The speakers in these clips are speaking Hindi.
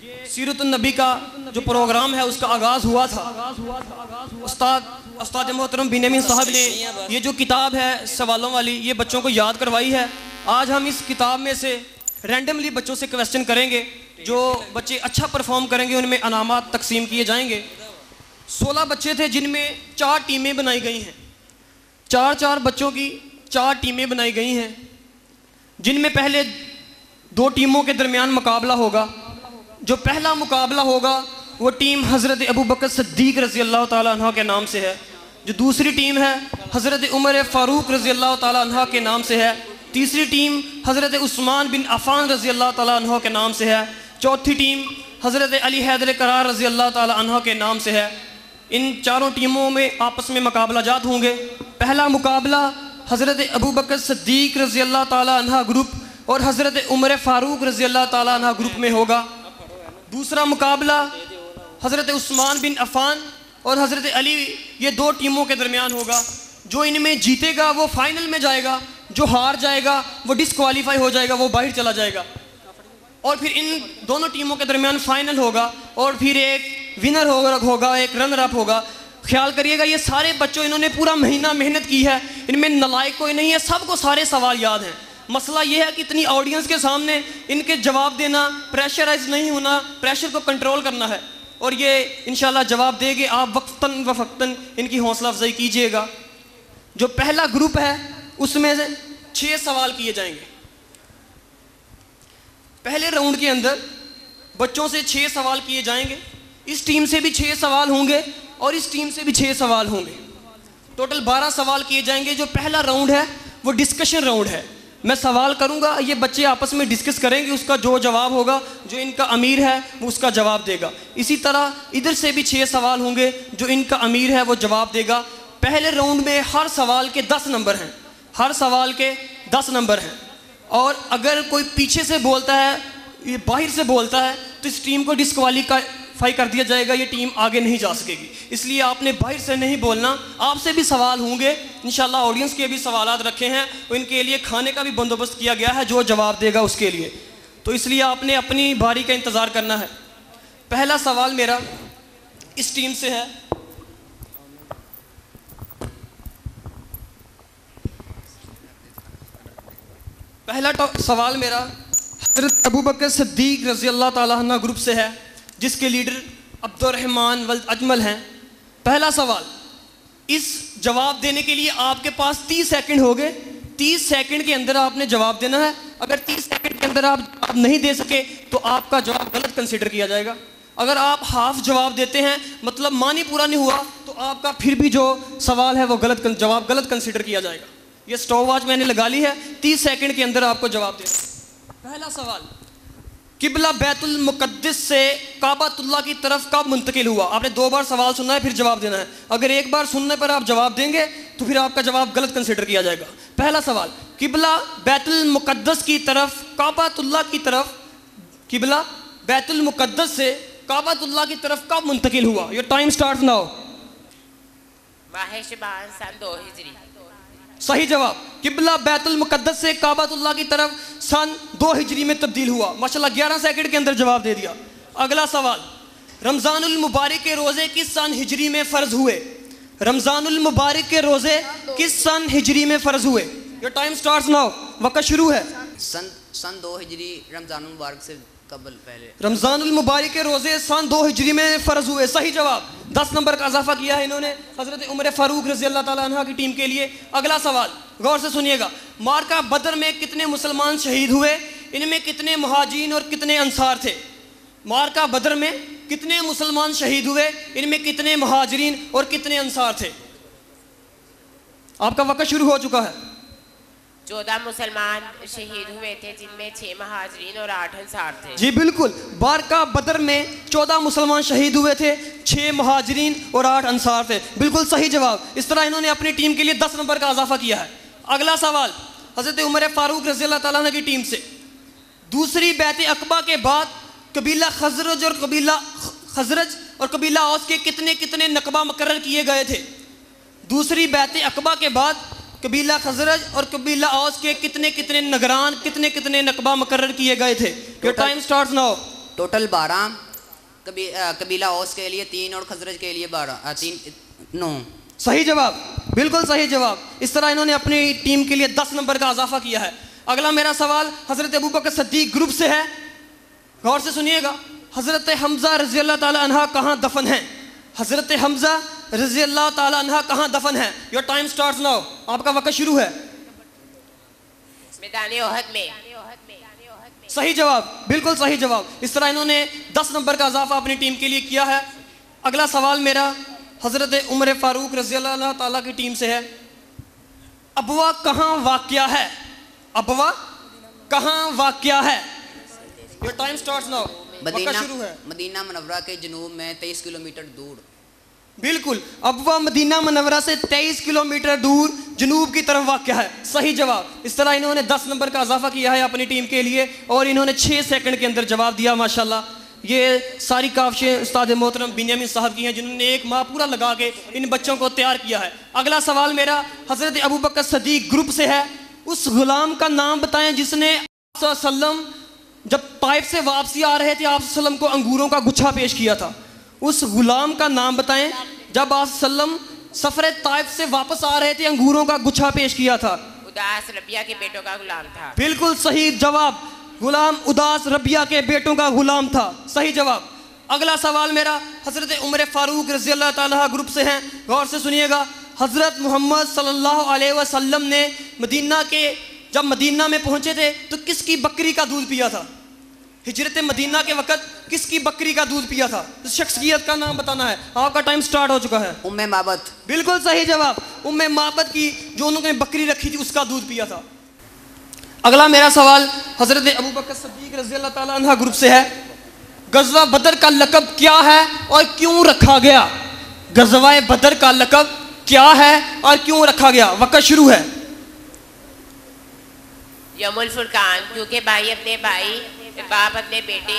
सीरत नबी का जो प्रोग्राम है उसका आगाज़ हुआ था। उस्ताद मोहतरम बिन्यामीन साहब ने ये जो किताब है सवालों वाली, ये बच्चों को याद करवाई है। आज हम इस किताब में से रैंडमली बच्चों से क्वेश्चन करेंगे। जो बच्चे अच्छा परफॉर्म करेंगे उनमें अनामात तकसीम किए जाएंगे। 16 बच्चे थे जिनमें 4 टीमें बनाई गई हैं। 4 बच्चों की 4 टीमें बनाई गई हैं, जिनमें पहले 2 टीमों के दरमियान मुकाबला होगा। जो पहला मुकाबला होगा वो टीम हज़रत अबू बकर सिद्दीक़ रज़ी अल्लाह ताला अन्हा के नाम से है। जो दूसरी टीम है हज़रत उमर फ़ारूक रज़ी अल्लाह ताला अन्हा के नाम से है। तीसरी टीम हज़रत उस्मान बिन अफ़ान रज़ी अल्लाह ताला अन्हा के नाम से है। चौथी टीम हज़रत अली हैदर करार रज़ी अल्लाह ताला अन्हा के नाम से है। इन 4 टीमों में आपस में मुकाबला जात होंगे। पहला मुकाबला हज़रत अबू बकर सिद्दीक़ रज़ी अल्लाह ताला अन्हा ग्रुप और हज़रत उमर फ़ारूक रज़ी अल्लाह ताला अन्हा ग्रुप में होगा। दूसरा मुकाबला हज़रत उस्मान बिन अफ़ान और हज़रत अली, ये 2 टीमों के दरमियान होगा। जो इनमें जीतेगा वो फाइनल में जाएगा, जो हार जाएगा वो डिसक्वालीफाई हो जाएगा, वो बाहर चला जाएगा। और फिर इन दोनों टीमों के दरमियान फाइनल होगा और फिर एक विनर होगा, एक रनर अप होगा। ख्याल करिएगा, ये सारे बच्चों इन्होंने पूरा महीना मेहनत की है, इनमें नलायक कोई नहीं है, सबको सारे सवाल याद हैं। मसला ये है कि इतनी ऑडियंस के सामने इनके जवाब देना, प्रेशराइज नहीं होना, प्रेशर को कंट्रोल करना है। और ये इंशाल्लाह जवाब देंगे। आप वक्तन व फ़क्तन इनकी हौसला अफजाई कीजिएगा। जो पहला ग्रुप है उसमें से 6 सवाल किए जाएंगे। पहले राउंड के अंदर बच्चों से 6 सवाल किए जाएंगे। इस टीम से भी 6 सवाल होंगे और इस टीम से भी 6 सवाल होंगे। टोटल 12 सवाल किए जाएंगे। जो पहला राउंड है वो डिस्कशन राउंड है। मैं सवाल करूंगा, ये बच्चे आपस में डिस्कस करेंगे, उसका जो जवाब होगा, जो इनका अमीर है वो उसका जवाब देगा। इसी तरह इधर से भी 6 सवाल होंगे, जो इनका अमीर है वो जवाब देगा। पहले राउंड में हर सवाल के 10 नंबर हैं, हर सवाल के 10 नंबर हैं। और अगर कोई पीछे से बोलता है, ये बाहर से बोलता है, तो इस टीम को डिस्क्वालीफाई कर दिया जाएगा, ये टीम आगे नहीं जा सकेगी। इसलिए आपने बाहर से नहीं बोलना। आपसे भी सवाल होंगे इंशाल्लाह, ऑडियंस के भी सवालात रखे हैं और इनके लिए खाने का भी बंदोबस्त किया गया है, जो जवाब देगा उसके लिए। तो इसलिए आपने अपनी बारी का इंतज़ार करना है। पहला सवाल मेरा इस टीम से है। पहला सवाल मेरा हज़रत अबू बकर सिद्दीक़ रज़ी अल्लाह ताला अन्हु ग्रुप से है, जिसके लीडर अब्दुर्रहमान वल्द अजमल हैं। पहला सवाल, इस जवाब देने के लिए आपके पास 30 सेकंड हो गए। 30 सेकंड के अंदर आपने जवाब देना है। अगर 30 सेकंड के अंदर आप जवाब नहीं दे सके तो आपका जवाब गलत कंसिडर किया जाएगा। अगर आप हाफ जवाब देते हैं, मतलब मानी पूरा नहीं हुआ, तो आपका फिर भी जो सवाल है वो जवाब गलत कंसिडर किया जाएगा। ये स्टॉप वॉच मैंने लगा ली है। 30 सेकंड के अंदर आपको जवाब देना है। पहला सवाल, किबला बैतुल मुक़द्दस से काबतुल्लाह की तरफ कब मुंतकिल हुआ? आपने 2 बार सवाल सुनना है, फिर जवाब देना है। अगर एक बार सुनने पर आप जवाब देंगे तो फिर आपका जवाब गलत कंसिडर किया जाएगा। पहला सवाल, किबला बैतुल मुक़द्दस की तरफ काबतुल्लाह की तरफ, किबला बैतुल मुक़द्दस से काबतुल्लाह की तरफ कब मुंतकिल हुआ? Your time starts now. माह शबान सन 2 हिजरी। सही जवाब। किबला बैतुल मुक़द्दस से काबतुल्लाह की तरफ सन 2 हिजरी में तब्दील हुआ। माशाल्लाह 11 सेकंड के अंदर जवाब दे दिया। अगला सवाल, रमज़ानुल मुबारक के रोज़े किस सन हिजरी में फ़र्ज हुए? रमज़ानुल मुबारक के रोज़े किस सन हिजरी में फ़र्ज हुए? Your time starts now. वक्त शुरू है। सन 2 हिजरी रमज़ानुल मुबारक से कबल पहले। रमज़ानुल मुबारक के रोज़े सन 2 हिजरी में फ़र्ज हुए। सही जवाब। 10 नंबर का इजाफा किया है इन्होंने हज़रत उमर फ़ारूक रज़ी अल्लाह ताला अन्हा की टीम के लिए। अगला सवाल गौर से सुनिएगा। मार्का बदर में कितने मुसलमान शहीद हुए? इनमें कितने मुहाजिरीन और कितने अंसार थे? मार्का बदर में कितने मुसलमान शहीद हुए? इनमें कितने मुहाजिरीन और कितने अंसार थे? आपका वक्त शुरू हो चुका है। 14 मुसलमान शहीद हुए थे, जिनमें 6 महाजरीन और 8 अंसार थे। जी बिल्कुल, बारका बदर में 14 मुसलमान शहीद हुए थे, 6 महाजरीन और 8 अंसार थे। बिल्कुल सही जवाब। इस तरह इन्होंने अपनी टीम के लिए 10 नंबर का इजाफा किया है। अगला सवाल हज़रत उमर फ़ारूक रज़ी अल्लाह ताला अन्हु की टीम से। दूसरी बैत अक़बा के बाद कबीला खज़रज और कबीला औस के कितने कितने नकबा मुकर्रर किए गए थे? दूसरी बैत अक़बा के बाद कबीला खज़रज और कबीला औस के कितने कितने नगरान, कितने कितने नकबा मुकर्रर किए गए थे? Your time starts now. Total 12, कबीला औस के लिए 3 और खजरज के लिए 9। सही जवाब, बिल्कुल सही जवाब। इस तरह इन्होंने अपनी टीम के लिए 10 नंबर का इजाफा किया है। अगला मेरा सवाल हजरत अबू बकर सिद्दीक ग्रुप से है, गौर से सुनिएगा। हजरत हमजा रजी अल्लाह ताला अन्हा कहाँ दफन है? हजरत हमजा रजी अल्लाह ताला अन्हा कहाँ दफन है? योर टाइम स्टार्ट्स नाउ, आपका वक्त शुरू है। मैदान ओहद में। सही जवाब, बिल्कुल सही जवाब। इस तरह इन्होंने 10 नंबर का इजाफा अपनी टीम के लिए किया है। अगला सवाल मेरा हजरत उमर फारूक रजी अल्लाह ताला की टीम से है। अबवा कहाँ वाक़या है? अबवा कहाँ वाक़या है? योर टाइम स्टार्ट्स नाउ, वक्त शुरू है। मदीना मुनव्वरा के जनूब में 23 किलोमीटर दूर। बिल्कुल, अबवा मदीना मुनव्वरा से 23 किलोमीटर दूर जनूब की तरफ वाक़या है। सही जवाब। इस तरह इन्होंने 10 नंबर का इजाफा किया है अपनी टीम के लिए और इन्होंने 6 सेकंड के अंदर जवाब दिया। माशाल्लाह, ये सारी काफ़िशें उस्ताद मोहतरम बिन्यामिन साहब की हैं, जिन्होंने एक माह पूरा लगा के इन बच्चों को तैयार किया है। अगला सवाल मेरा हजरत अबू बकर सिद्दीक ग्रुप से है। उस गुलाम का नाम बताएं जिसने सल्लम जब ताइफ से वापसी आ रहे थे आप सल्लम को अंगूरों का गुच्छा पेश किया था। उस गुलाम का नाम बताएं जब आप सल्लम सफर ताइफ से वापस आ रहे थे अंगूरों का गुच्छा पेश किया था। उदास रबिया के बेटों का गुलाम था। बिल्कुल सही जवाब, गुलाम उदास रबिया के बेटों का गुलाम था। सही जवाब। अगला सवाल मेरा हजरत उमर फारूक रजी अल्लाह ताला ग्रुप से हैं, गौर से सुनिएगा। हजरत मोहम्मद सल्लल्लाहु अलैहि वसल्लम ने जब मदीना में पहुंचे थे तो किसकी बकरी का दूध पिया था? हिजरत मदीना के वक्त किसकी बकरी का दूध पिया था? इस शख्सियत का नाम बताना है। आपका टाइम स्टार्ट हो चुका है। उम्मे माबद। बिल्कुल सही जवाब, उम्मे माबद की जो उन्होंने बकरी रखी थी उसका दूध पिया था। अगला मेरा सवाल हजरत अबू बकर सिद्दीक रज़ी अल्लाह ताला अन्हा ग्रुप से है। गज़वा बदर का लक़ब क्या है और क्यों रखा गया? गज़वा बदर का लक़ब क्या है और क्यों रखा गया? वक्त शुरू है। यौमुल फुरकान, क्योंकि भाई अपने भाई, बाप अपने बेटे,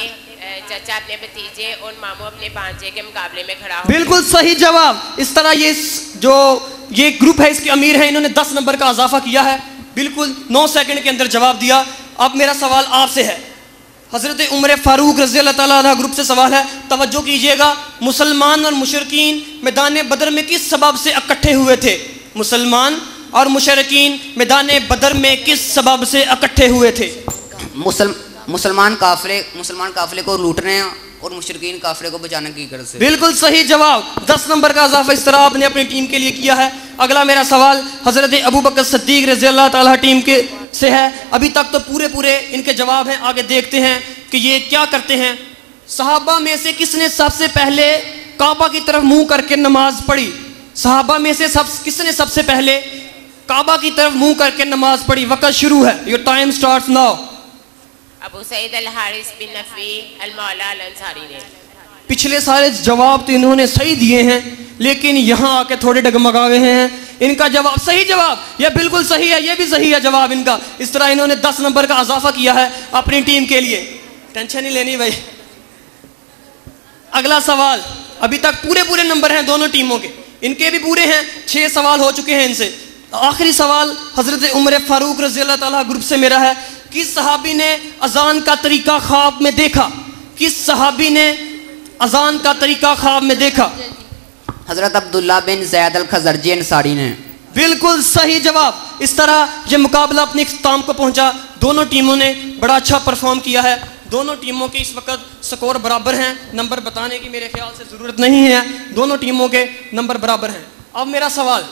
चाचा अपने भतीजे और मामू अपने भांजे के मुकाबले में खड़ा हो। बिल्कुल सही जवाब। इस तरह ये ग्रुप है, इसके अमीर है, इन्होंने 10 नंबर का इजाफा किया है। बिल्कुल 9 सेकंड के अंदर जवाब दिया। अब मेरा सवाल आपसे है। हजरत उमर फारूक रज़ी अल्लाह ताला अन्हु ग्रुप से सवाल है, तवज्जो कीजिएगा। मुसलमान और मुशरिकीन मैदान बदर में किस सबब से इकट्ठे हुए थे? मुसलमान और मुशरिकीन मैदान बदर में किस सबब से इकट्ठे हुए थे? मुसलमान काफिले को लूटने और मुशरिकीन काफिले को बचाने की गर्ज से। बिल्कुल सही जवाब। 10 नंबर का इजाफा इस तरह आपने अपनी टीम के लिए किया है। अगला मेरा सवाल हजरत अबू बकर सिद्दीक रज़ी अल्लाह ताला टीम के से है। अभी तक तो पूरे इनके जवाब हैं। आगे देखते हैं कि ये क्या करते हैं। सहाबा में से किसने सबसे पहले काबा की तरफ मुंह करके नमाज पढ़ी? सहाबा में से किसने सबसे पहले काबा की तरफ मुंह करके नमाज पढ़ी? वक्त शुरू है। Your time starts now. अबू सईद अल हारिस बिन नफी अल मौला अल अंसारी ने। पिछले सारे जवाब तो इन्होंने सही दिए हैं, लेकिन यहाँ आके थोड़े डगमगा गए हैं। इनका जवाब सही जवाब, यह बिल्कुल सही है, यह भी सही है जवाब इनका। इस तरह इन्होंने 10 नंबर का इजाफा किया है अपनी टीम के लिए। टेंशन नहीं लेनी भाई। अगला सवाल, अभी तक पूरे नंबर हैं दोनों टीमों के, इनके भी पूरे हैं। 6 सवाल हो चुके हैं इनसे। आखिरी सवाल हजरत उमर फारूक रज़ी अल्लाह ताला ग्रुप से मेरा है। किस सहाबी ने अजान का तरीका ख्वाब में देखा? किस सहाबी ने अजान का तरीका ख्वाब में देखा? हजरत अब्दुल्ला बिन ज़ैद अल खज़रजी अंसारी ने। बिल्कुल सही जवाब। इस तरह ये मुकाबला अपने इख्तिताम को पहुंचा। दोनों टीमों ने बड़ा अच्छा परफॉर्म किया है। दोनों टीमों के इस वक्त स्कोर बराबर हैं। नंबर बताने की मेरे ख्याल से ज़रूरत नहीं है, दोनों टीमों के नंबर बराबर हैं। अब मेरा सवाल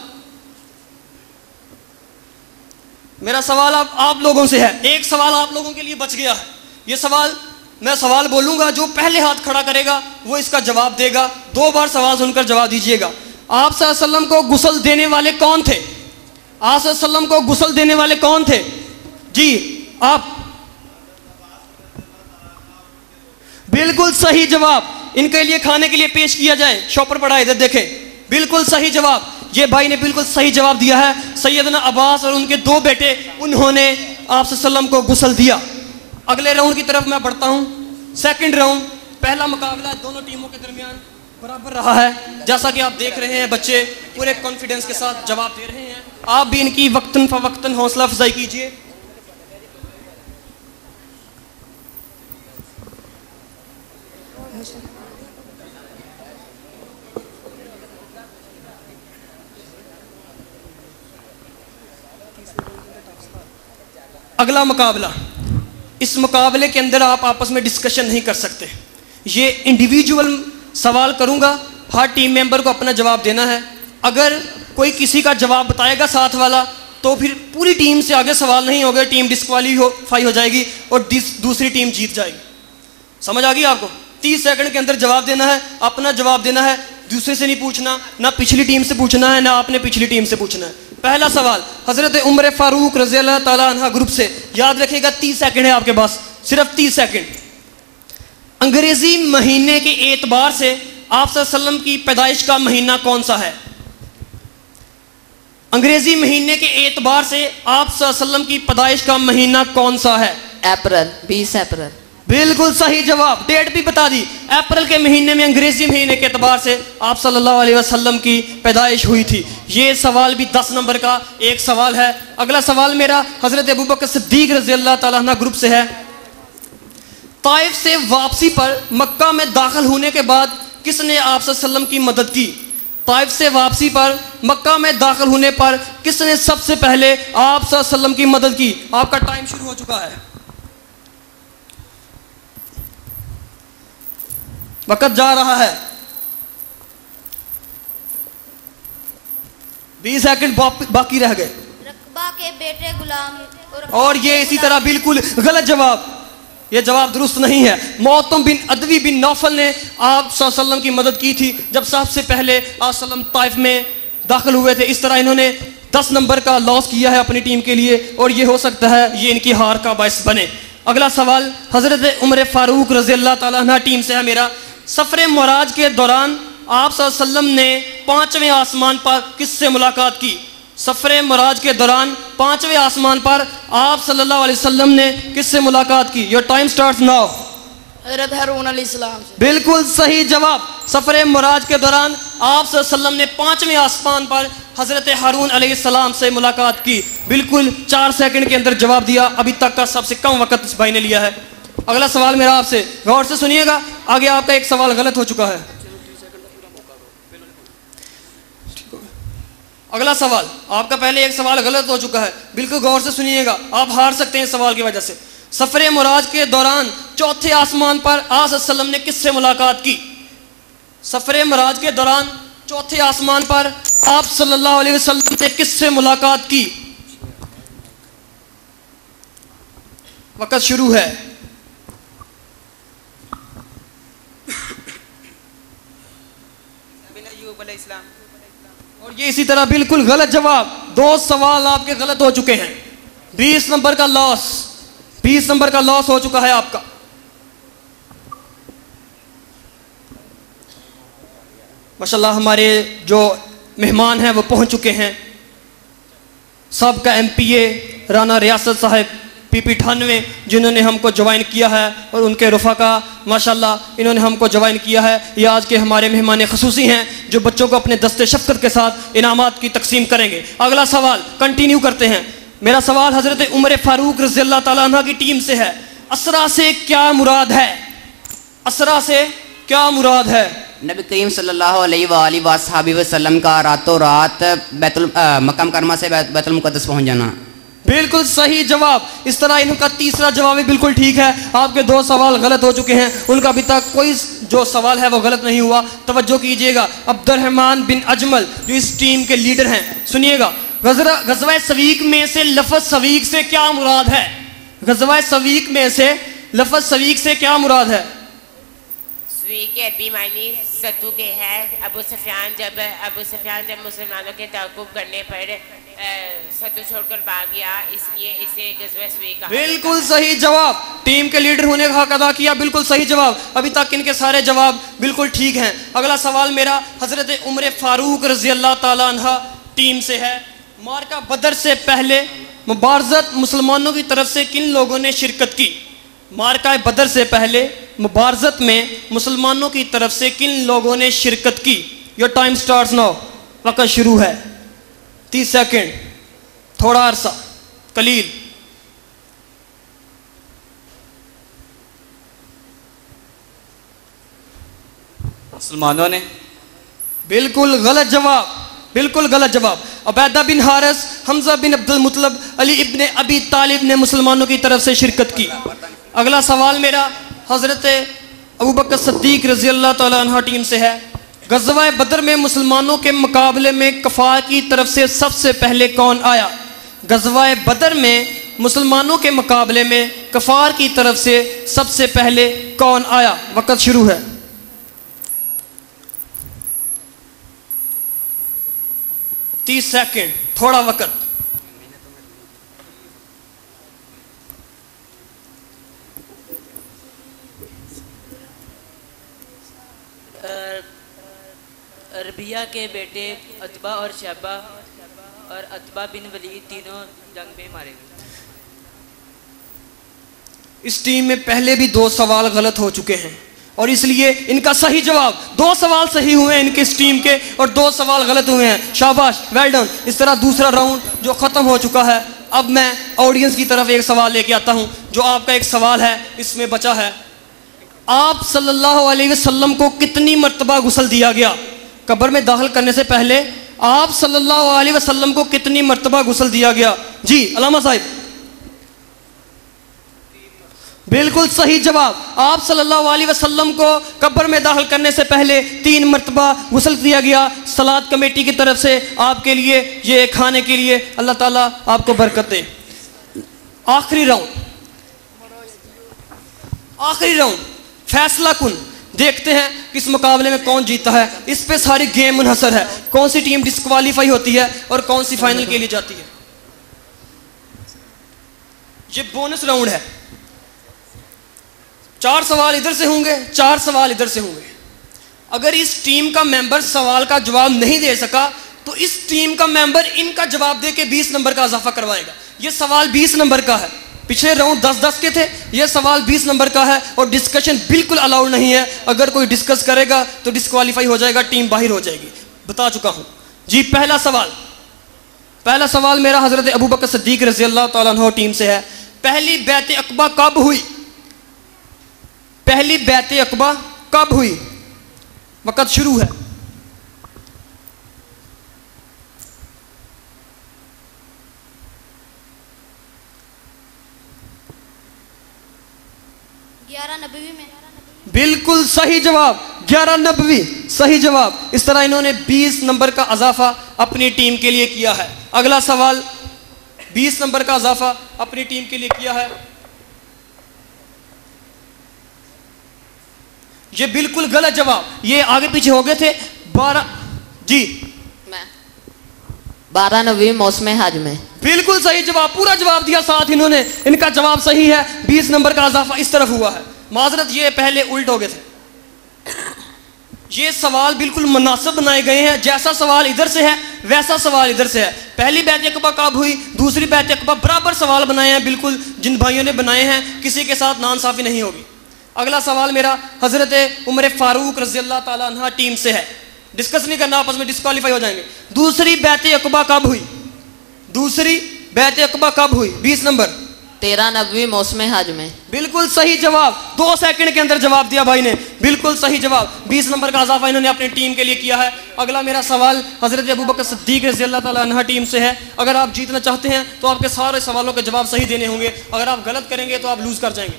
अब आप लोगों से है। एक सवाल आप लोगों के लिए बच गया है। ये सवाल मैं सवाल बोलूंगा, जो पहले हाथ खड़ा करेगा वो इसका जवाब देगा। 2 बार सवाल सुनकर जवाब दीजिएगा। आप सल्लल्लाहु अलैहि वसल्लम को गुस्ल देने वाले कौन थे? आप सल्लल्लाहु अलैहि वसल्लम को गुस्ल देने वाले कौन थे? जी आप। बिल्कुल सही जवाब। इनके लिए खाने के लिए पेश किया जाए। शॉपर पड़ा इधर देखें। बिल्कुल सही जवाब। ये भाई ने बिल्कुल सही जवाब दिया है। सैयदना अब्बास और उनके 2 बेटे, उन्होंने आप सल्लम को गुस्ल दिया। अगले राउंड की तरफ मैं बढ़ता हूँ। सेकंड राउंड, पहला मुकाबला दोनों टीमों के दरमियान बराबर रहा है। जैसा कि आप देख रहे हैं, बच्चे पूरे कॉन्फिडेंस के साथ जवाब दे रहे हैं। आप भी इनकी वक्तन फवक्तन हौसला अफजाई कीजिए। अगला मुकाबला, इस मुकाबले के अंदर आप आपस में डिस्कशन नहीं कर सकते। ये इंडिविजुअल सवाल करूंगा, हर टीम मेंबर को अपना जवाब देना है। अगर कोई किसी का जवाब बताएगा साथ वाला तो फिर पूरी टीम से आगे सवाल नहीं होगा, टीम डिस्क्वालीफाई हो जाएगी और दूसरी टीम जीत जाएगी। समझ आ गई आपको? 30 सेकंड के अंदर जवाब देना है, अपना जवाब देना है, दूसरे से नहीं पूछना, ना पिछली टीम से पूछना है, ना आपने पिछली टीम से पूछना है। पहला सवाल हजरत उमर फारूक रज़ी अल्लाह ताला अन्हा ग्रुप से, याद रखिएगा 30 सेकंड है आपके पास, सिर्फ 30 सेकंड। अंग्रेजी महीने के एतबार से आप सल्लल्लाहु अलैहि वसल्लम की पैदाइश का महीना कौन सा है? अंग्रेजी महीने के एतबार से आप सल्लल्लाहु अलैहि वसल्लम की पैदाइश का महीना कौन सा है? अप्रैल, 20 अप्रैल। बिल्कुल सही जवाब, डेट भी बता दी। अप्रैल के महीने में अंग्रेजी महीने के एतबार से आप सल्लल्लाहु अलैहि वसल्लम की पैदाइश हुई थी। ये सवाल भी 10 नंबर का एक सवाल है। अगला सवाल मेरा हजरत अबू बकर सिद्दीक रज़ी अल्लाह ताला अन्हु ग्रुप से है। ताइफ से वापसी पर मक्का में दाखिल होने के बाद किसने आप सल्लल्लाहु अलैहि वसल्लम की मदद की? ताइफ से वापसी पर मक्का में दाखिल होने पर किसने सबसे पहले आप सल्लल्लाहु अलैहि वसल्लम की मदद की? आपका टाइम शुरू हो चुका है, वक्त जा रहा है, 20 सेकंड बाकी रह गए। रकबा के बेटे गुलाम। और ये इसी तरह बिल्कुल गलत जवाब, ये जवाब दुरुस्त नहीं है। मौतम बिन अदवी बिन नौफल ने आप सल्लल्लाहु अलैहि वसल्लम की मदद की थी जब सबसे पहले आप सल्लल्लाहु अलैहि वसल्लम ताइफ में दाखिल हुए थे। इस तरह इन्होंने 10 नंबर का लॉस किया है अपनी टीम के लिए और ये हो सकता है ये इनकी हार का बायस बने। अगला सवाल हजरत उमर फारूक रज़ी अल्लाह ताला अन्हा टीम से है मेरा। सफ़र मराज के दौरान आप सल्लल्लाहु अलैहि वसल्लम ने 5वें आसमान पर किससे मुलाकात की? सफ़र मराज के दौरान 5वें आसमान पर आप सल्लल्लाहु अलैहि वसल्लम ने किससे मुलाकात की? Your time starts now. हजरत हारून अलैहिस्सलाम से। बिल्कुल सही जवाब। सफ़र मराज के दौरान आप सल्लल्लाहु अलैहि वसल्लम ने 5वें आसमान पर हजरत हारून अलैहिस्सलाम से मुलाकात की। बिल्कुल 4 सेकंड के अंदर जवाब दिया, अभी तक का सबसे कम वक्त इस भाई ने लिया है। अगला सवाल मेरा आपसे, गौर से सुनिएगा, आगे आपका एक सवाल गलत हो चुका है। अगला सवाल आपका पहले एक सवाल गलत हो चुका है, बिल्कुल गौर से सुनिएगा, आप हार सकते हैं इस सवाल की वजह से। सफर मुराज के दौरान 4थे आसमान पर आप सल्लम ने किससे मुलाकात की? सफर मुराज के दौरान 4थे आसमान पर आप सल्लल्लाहु अलैहि वसल्लम ने किससे मुलाकात की? वक्त शुरू है। और ये इसी तरह बिल्कुल गलत जवाब। 2 सवाल आपके गलत हो चुके हैं। 20 नंबर का लॉस, 20 नंबर का लॉस हो चुका है आपका। माशाल्लाह हमारे जो मेहमान हैं वो पहुंच चुके हैं। सबका MPA राना रियासत साहब PP 98 जिन्होंने हमको ज्वाइन किया है और उनके रफ़ाका माशाल्लाह इन्होंने हमको ज्वाइन किया है। ये आज के हमारे मेहमान ख़ुसूसी हैं जो बच्चों को अपने दस्ते शफ़क़त के साथ इनामात की तकसीम करेंगे। अगला सवाल कंटिन्यू करते हैं। मेरा सवाल हज़रत उमर फ़ारूक रज़ी अल्लाह ताला अन्हा की टीम से है। असरा से क्या मुराद है? असरा से क्या मुराद है? नबी करीम सल्लल्लाहु अलैहि वसल्लम का रातों रात मक्का मुकर्रमा से बैतुल मुक़द्दस पहुँच जाना। बिल्कुल सही जवाब। इस तरह इनका तीसरा जवाब भी बिल्कुल ठीक है। आपके 2 सवाल गलत हो चुके हैं, उनका अभी तक कोई जो सवाल है वो गलत नहीं हुआ। तवज्जो कीजिएगा। अब्दुर्रहमान बिन अजमल जो इस टीम के लीडर हैं, सुनिएगा। गज़वा सवीक में से लफ्ज़ सवीक से क्या मुराद है? गज़वा सवीक में से लफ्ज़ सवीक से क्या मुराद है? सवीक के अरबी मायने सत्तू के है। अबू सुफियान जब मुसलमानों के ताक़ुब करने पर सत्तू छोड़कर भाग गया, इसलिए इसे गज़वा सवीक कहा। बिल्कुल सही जवाब। टीम के लीडर होने का हक अदा किया, बिल्कुल सही जवाब। अभी तक इनके सारे जवाब बिल्कुल ठीक हैं। अगला सवाल मेरा हज़रत उमर फ़ारूक रज़ी अल्लाह ताला अन्हा टीम से है। मार्का बदर से पहले मुबारज़त मुसलमानों की तरफ से किन लोगों ने शिरकत की? मार्का बदर से पहले मुबारज़त में मुसलमानों की तरफ से किन लोगों ने शिरकत की? Your time starts now. वक्त शुरू है। 30 सेकेंड, थोड़ा अरसा, कलील। मुसलमानों ने। बिल्कुल गलत जवाब, बिल्कुल गलत जवाब। उबैदा बिन हारिस, हमजा बिन अब्दुल मुतलब, अली इब्ने अबी तालिब ने मुसलमानों की तरफ से शिरकत की। अगला सवाल मेरा हज़रत अबू बकर सिद्दीक रज़ी अल्लाह तआला अन्हा टीम से है। गज़वा बदर में मुसलमानों के मुकाबले में कफ़ार की तरफ से सबसे पहले कौन आया? गज़वा बदर में मुसलमानों के मुकाबले में कफ़ार की तरफ से सबसे पहले कौन आया? वक़्त शुरू है। 30 सेकंड, थोड़ा वक़्त। रबिया के बेटे अतबा और शैबा और अतबा बिन वलीद तीनों जंग में मारे गए। इस टीम में पहले भी 2 सवाल गलत हो चुके हैं और इसलिए इनका सही जवाब, 2 सवाल सही हुए हैं इनके इस टीम के और 2 सवाल गलत हुए हैं। शाबाश, वेल डन। इस तरह दूसरा राउंड जो ख़त्म हो चुका है। अब मैं ऑडियंस की तरफ एक सवाल लेके आता हूं। जो आपका एक सवाल है इसमें बचा है, आप सल्लल्लाहु अलैहि वसल्लम को कितनी मर्तबा गुस्ल दिया गया? कब्र में दाखिल करने से पहले आप सल्लल्लाहु अलैहि वसल्लम को कितनी मर्तबा गुस्ल दिया गया? जी अलामा साहिब। बिल्कुल सही जवाब। आप सल्लल्लाहु अलैहि वसल्लम को कब्र में दाखिल करने से पहले 3 मर्तबा गुस्ल दिया गया। सलात कमेटी की तरफ से आपके लिए ये खाने के लिए अल्लाह ताला आपको बरकत दे। आखिरी राउंड, आखिरी राउंड फैसला कुन। देखते हैं किस मुकाबले में कौन जीता है। इस पे सारी गेम मुनहसर है, कौन सी टीम डिस्क्वालीफाई होती है और कौन सी फाइनल के लिए जाती है। ये बोनस राउंड है। 4 सवाल इधर से होंगे, 4 सवाल इधर से होंगे। अगर इस टीम का मेंबर सवाल का जवाब नहीं दे सका तो इस टीम का मेंबर इनका जवाब दे के 20 नंबर का इजाफा करवाएगा। ये सवाल 20 नंबर का है। पिछले राउंड 10-10 के थे, ये सवाल 20 नंबर का है और डिस्कशन बिल्कुल अलाउड नहीं है। अगर कोई डिस्कस करेगा तो डिस्क्वालीफाई हो जाएगा, टीम बाहर हो जाएगी। बता चुका हूं जी। पहला सवाल मेरा हजरत अबू बकर सिद्दीक रज़ी अल्लाह तआला अन्हु टीम से है। पहली बैत अक़बा कब हुई? पहली बैत अक़बा कब हुई? वक़्त शुरू है। बिल्कुल सही जवाब, 11 नबवी सही जवाब। इस तरह इन्होंने 20 नंबर का इजाफा अपनी टीम के लिए किया है। अगला सवाल 20 नंबर का इजाफा अपनी टीम के लिए किया है। ये बिल्कुल गलत जवाब, ये आगे पीछे हो गए थे। 12 जी 12 नबी मौसम हज में। बिल्कुल सही जवाब, पूरा जवाब दिया साथ इन्होंने। इनका जवाब सही है। 20 नंबर का इजाफा इस तरफ हुआ है। माजरत, ये पहले उल्ट हो गए थे। ये सवाल बिल्कुल मुनासिब बनाए गए हैं। जैसा सवाल इधर से है वैसा सवाल इधर से है। पहली बैत अक़बा कब हुई, दूसरी बैत अक़बा, बराबर सवाल बनाए हैं बिल्कुल जिन भाइयों ने बनाए हैं। किसी के साथ नाइंसाफ़ी नहीं होगी। अगला सवाल मेरा हज़रत उमर फ़ारूक रज़ी अल्लाह ताला अन्हा टीम से है। डिस्कस नहीं करना, आपस में डिस्क्वालीफाई हो जाएंगे। दूसरी बैत अक़बा कब हुई? दूसरी बैत अक़बा कब हुई? 20 नंबर 13 नबवी मौसम हज में। बिल्कुल सही जवाब, 2 सेकंड के अंदर जवाब दिया भाई ने। बिल्कुल सही जवाब। 20 नंबर का इजाफा इन्होंने अपनी टीम के लिए किया है। अगला मेरा सवाल हज़रत अबू बकर सिद्दीक रज़ी अल्लाह ताला अन्हा टीम से है। अगर आप जीतना चाहते हैं तो आपके सारे सवालों के जवाब सही देने होंगे। अगर आप गलत करेंगे तो आप लूज़ कर जाएंगे।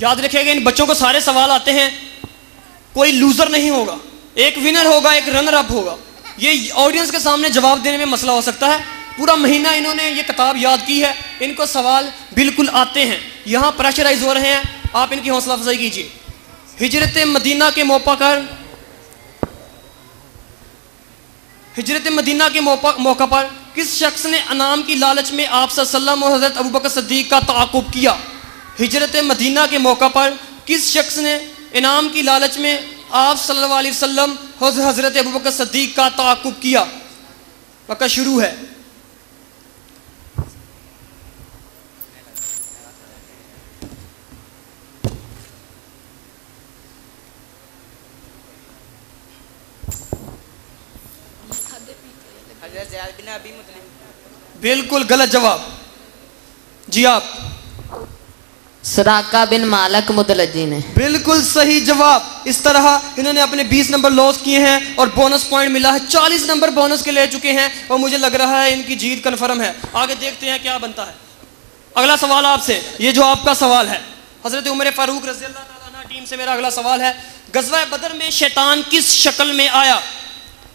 याद रखिएगा, इन बच्चों को सारे सवाल आते हैं, कोई लूज़र नहीं होगा, एक विनर होगा, एक रनर अप होगा। ये ऑडियंस के सामने जवाब देने में मसला हो सकता है। पूरा महीना इन्होंने ये किताब याद की है, इनको सवाल बिल्कुल आते हैं। यहाँ प्रेशराइज हो रहे हैं, आप इनकी हौसला अफजाई कीजिए। हिजरत मदीना के मौका पर किस शख्स ने अनाम की लालच में आप सल्लल्लाहु अलैहि वसल्लम और हज़रत अबू बकर सिद्दीक का ताक़ुब किया? हिजरत मदीना के मौका पर किस शख्स ने इनाम की लालच में आप सल्लल्लाहु अलैहि वसल्लम और हज़रत अबू बकर सिद्दीक का ताक़ुब किया? वक़्त शुरू है। बिल्कुल गलत जवाब। जी आप। सराका बिन मालक मुदलजी ने। बिल्कुल सही जवाब। इस तरह इन्होंने अपने 20 नंबर लॉस किए हैं और बोनस पॉइंट मिला है, 40 नंबर बोनस के ले चुके हैं और मुझे लग रहा है इनकी जीत कन्फर्म है। आगे देखते हैं क्या बनता है। अगला सवाल आपसे, ये जो आपका सवाल है हजरत उमर फारूक रज़ी अल्लाह ताला अन्हा टीम से मेरा अगला सवाल है, गज़वा बदर में शैतान किस शक्ल में आया?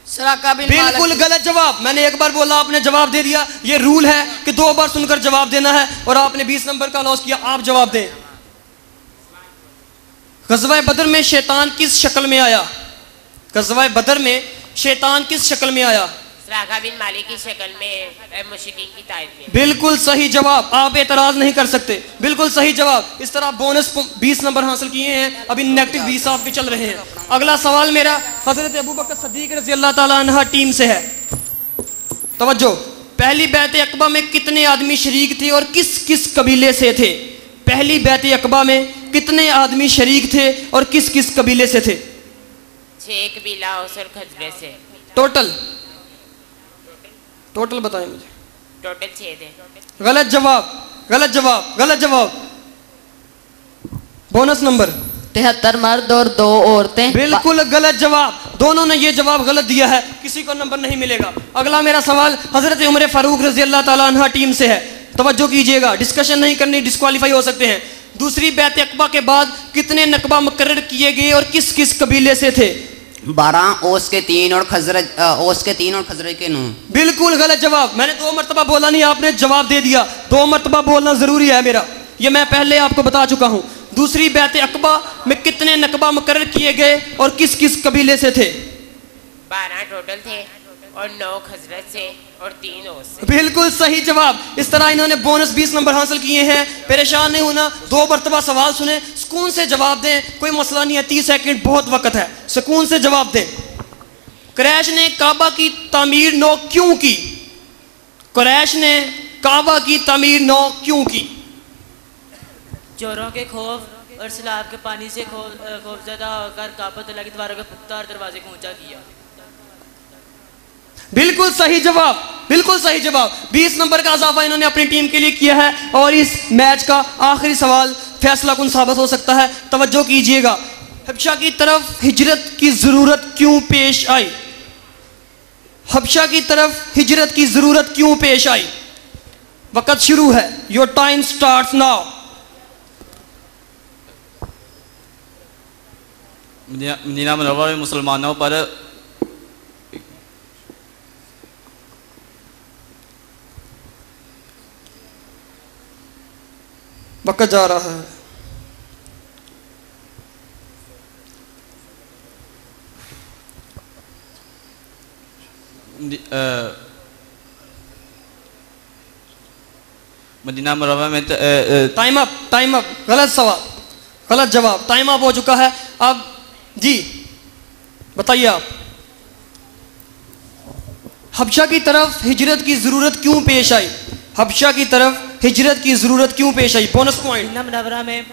सराका बिन बिल्कुल गलत जवाब। मैंने एक बार बोला, आपने जवाब दे दिया। ये रूल है कि 2 बार सुनकर जवाब देना है और आपने 20 नंबर का लॉस किया, आप जवाब दें। गज़वा बदर में शैतान किस शक्ल में आया? गज़वा बदर में शैतान किस शक्ल में आया? सराका बिन मालिक की शक्ल में मुशरिकीन की तारीफ में। बिल्कुल सही जवाब, आप एतराज नहीं कर सकते, बिल्कुल सही जवाब। इस तरह बोनस 20 नंबर हासिल किए हैं, अभी नेगेटिव 20 आपके चल रहे हैं। अगला सवाल मेरा हजरत अबू बकर सिद्दीक रज़ी अल्लाह ताला अन्हा टीम से है। तवज्जो, पहली बैत अक़बा में कितने आदमी शरीक थे और किस किस कबीले से थे? पहली बैत अक़बा में कितने आदमी शरीक थे और किस किस कबीले से थे? 6 कबीला औस और खजरे से। टोटल बताएं मुझे। टोटल 6 थे। गलत जवाब, गलत जवाब, गलत जवाब। बोनस नंबर 73 मर्द और 2 औरतें। बिल्कुल गलत जवाब, दोनों ने ये जवाब गलत दिया है, किसी को नंबर नहीं मिलेगा। अगला मेरा सवाल हजरत उमर फारूक रज़ी अल्लाह ताला अन्हा टीम से है। तवज्जो कीजिएगा, डिस्कशन नहीं करनी, डिस्क्वालीफाई हो सकते हैं। दूसरी बैत अक़बा के बाद कितने नकबा मुकर्रर किए गए और किस किस कबीले से थे? 12, ओस के 3 और खजरज के 9। बिल्कुल गलत जवाब। मैंने 2 मरतबा बोला नहीं, आपने जवाब दे दिया। 2 मरतबा बोलना जरूरी है मेरा, ये मैं पहले आपको बता चुका हूँ। दूसरी बैत अक़बा में कितने नकबा मुकर्रर किए गए और किस किस कबीले से थे? 12 टोटल थे और 9 खजरत से और 3 ओस से। बिल्कुल सही जवाब। इस तरह इन्होंने बोनस 20 नंबर हासिल किए हैं। परेशान नहीं होना, 2 मरतबा सवाल सुने, सुकून से जवाब दें, कोई मसला नहीं है, 30 सेकंड बहुत वक्त है, सुकून से जवाब दें। कुरैश ने काबा की तामीर नौ क्यों की? कुरैश ने काबा की तामीर नौ क्यों की? चोरों के खौफ और सैलाब के पानी से खौफजदा होकर काबतुल्लाह की दीवारों के पुख्ता और दरवाजे को ऊंचा किया। बिल्कुल सही जवाब, बिल्कुल सही जवाब। 20 नंबर का इजाफा इन्होंने अपनी टीम के लिए किया है और इस मैच का आखिरी सवाल फैसला कुन साबित हो सकता है। तवज्जो कीजिएगा, हबशा की तरफ हिजरत की जरूरत क्यों पेश आई? हबशा की तरफ हिजरत की जरूरत क्यों पेश आई? वक्त शुरू है, your time starts now. Medina मुनव्वरा में मुसलमानों पर वक्त जा रहा है। मदीना मुनव्वरा में टाइम अप, टाइम अप। गलत सवाल, गलत जवाब, टाइम अप हो चुका है। अब जी बताइए आप, हबशा की तरफ हिजरत की जरूरत क्यों पेश आई? हबशा की तरफ हिजरत की जरूरत क्यों पेश आई? Bonus point. मदीना मुनव्वरा में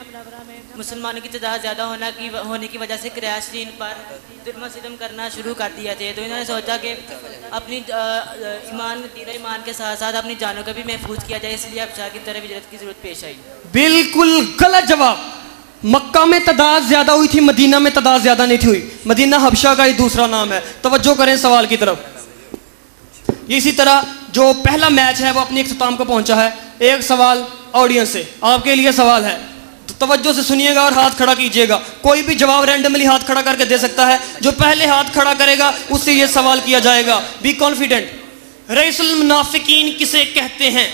मुसलमानों की तादाद ज़्यादा होने की वजह से कुरैश ने इन पर जुल्म सितम करना शुरू कर दिया थे, तो इन्होंने सोचा कि अपनी दीन ईमान के साथ साथ अपनी जानों को भी महफूज किया जाए, इसलिए हबशा की तरफ हिजरत की जरूरत पेश आई। बिल्कुल गलत जवाब। मक्का में तादाद ज्यादा हुई थी, मदीना में तादाद ज्यादा नहीं थी हुई। मदीना हबशा का ही दूसरा नाम है। तवज्जो करें सवाल की तरफ। इसी तरह जो पहला मैच है वो अपने इख्तिताम को पहुंचा है। एक सवाल ऑडियंस से आपके लिए सवाल है, तो तवज्जो से सुनिएगा और हाथ खड़ा कीजिएगा। कोई भी जवाब रैंडमली हाथ खड़ा करके दे सकता है, जो पहले हाथ खड़ा करेगा उससे ये सवाल किया जाएगा। Be confident. रईसुल मुनाफिकीन किसे कहते हैं?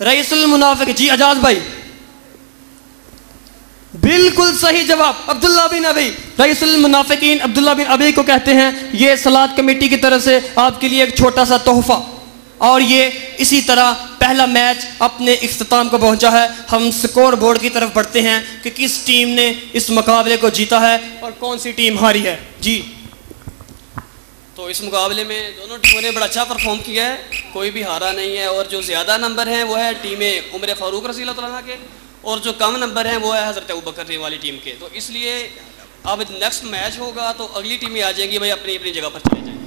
रईसुल मुनाफिक, जी आजाद भाई। बिल्कुल सही जवाब, अब्दुल्ला बिन अबी। रईसुल मुनाफिकीन अब्दुल्ला बिन अबी को कहते हैं। ये सलात कमेटी की तरफ से आपके लिए एक छोटा सा तोहफा। और ये इसी तरह पहला मैच अपने इख्तिताम को पहुंचा है। हम स्कोर बोर्ड की तरफ बढ़ते हैं कि किस टीम ने इस मुकाबले को जीता है और कौन सी टीम हारी है। जी, तो इस मुकाबले में दोनों टीमों ने बड़ा अच्छा परफॉर्म किया है, कोई भी हारा नहीं है। और जो ज़्यादा नंबर हैं वो है टीमें उमर फारूक रज़ी अल्लाह तआला के, और जो कम नंबर हैं वो है हज़रत अबू बकर वाली टीम के। तो इसलिए अब नेक्स्ट मैच होगा तो अगली टीमें आ जाएंगी भाई, अपनी अपनी जगह पर चले जाएंगे।